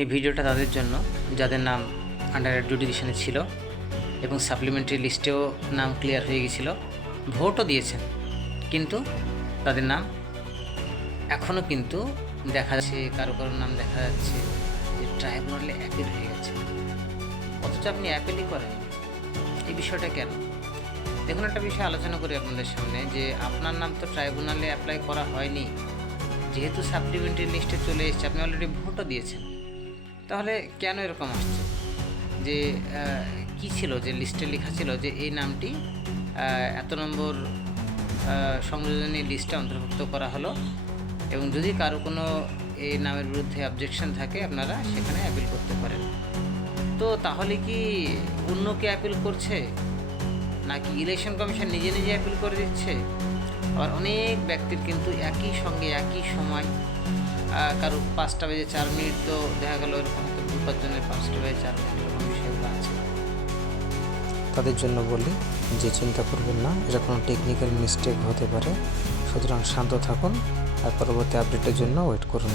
এই ভিডিওটা তাদের জন্য যাদের নাম আন্ডার অ্যাডজুডিকেশনে ছিল এবং সাপ্লিমেন্টারি লিস্টেও নাম ক্লিয়ার হয়ে গিয়েছিল, ভোটও দিয়েছেন, কিন্তু তাদের নাম এখনও কিন্তু দেখা যাচ্ছে, কারো নাম দেখা যাচ্ছে যে ট্রাইব্যুনালে অ্যাপিল হয়ে গেছে, অথচ আপনি অ্যাপিলই করেন। এই বিষয়টা কেন? দেখুন, একটা বিষয় আলোচনা করি আপনাদের সামনে, যে আপনার নাম তো ট্রাইব্যুনালে অ্যাপ্লাই করা হয়নি, যেহেতু সাপ্লিমেন্টারি লিস্টে চলে এসেছে, আপনি অলরেডি ভোটও দিয়েছেন, তাহলে কেন এরকম আসছে? যে কি ছিল যে লিস্টে লেখা ছিল যে এই নামটি এত নম্বর সংযোজনী লিস্টে অন্তর্ভুক্ত করা হলো, এবং যদি কারো কোনো এই নামের বিরুদ্ধে অবজেকশন থাকে আপনারা সেখানে অ্যাপিল করতে পারেন। তো তাহলে কি অন্য কে অ্যাপিল করছে, নাকি ইলেকশন কমিশন নিজে নিজে অ্যাপিল করে দিচ্ছে? আবার অনেক ব্যক্তির কিন্তু একই সঙ্গে একই সময়, কারো 5টা বেজে 4 মিনিট, তো দেখা গেল এরকম হয়তো 2-5 জনের 5টা বেজে 4 মিনিট, এরকম বিষয়গুলো আছে। তাদের জন্য বলি যে চিন্তা করবেন না, এটা কোনো টেকনিক্যাল মিস্টেক হতে পারে, সুতরাং শান্ত থাকুন আর পরবর্তী আপডেটের জন্য ওয়েট করুন।